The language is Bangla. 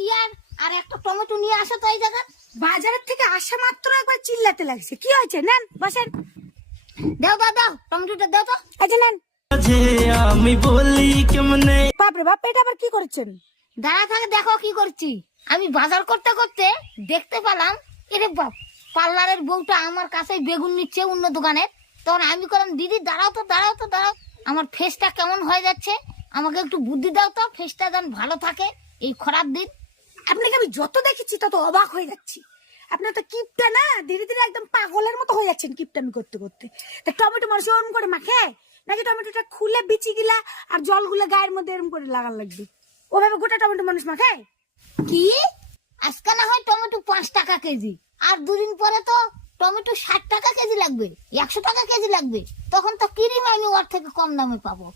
চেয়ার আর একটা টমেটো নিয়ে আসো তো এই জায়গা। বাজারের থেকে আসা মাত্র একবার চিল্লাতে লাগছে। কি হয়েছে? নেন বসেন। দাও দাও দাও টমেটোটা দাও তো। এই যে নেন। আমি বলি কেমনে বাপরে বাপ, এটা আবার কি করেছেন? দাঁড়া থাকে দেখো কি করছি। আমি বাজার করতে করতে দেখতে পেলাম এরে বাপ, পার্লারের বউটা আমার কাছে বেগুন নিচ্ছে অন্য দোকানে। তখন আমি করলাম দিদি দাঁড়াও তো দাঁড়াও তো দাঁড়াও, আমার ফেসটা কেমন হয়ে যাচ্ছে, আমাকে একটু বুদ্ধি দাও তো, ফেসটা যেন ভালো থাকে এই খারাপ দিন। আপনাকে আমি যত দেখেছি তত অবাক হয়ে যাচ্ছি। আপনার তো কিপটা না, ধীরে ধীরে একদম পাগলের মতো হয়ে যাচ্ছেন কিপটামি করতে করতে। তা টমেটো মানুষ ওরম করে মাখে নাকি টমেটোটা খুলে বিচি গিলা আর জলগুলা গায়ের মধ্যে এরম করে লাগার লাগবে? ওভাবে গোটা টমেটো মানুষ মাখে? কি আজকে না হয় টমেটো 5 টাকা কেজি, আর দুদিন পরে তো টমেটো 60 টাকা কেজি লাগবে, 100 টাকা কেজি লাগবে, তখন তো কিরিম আমি ওর থেকে কম দামে পাবো।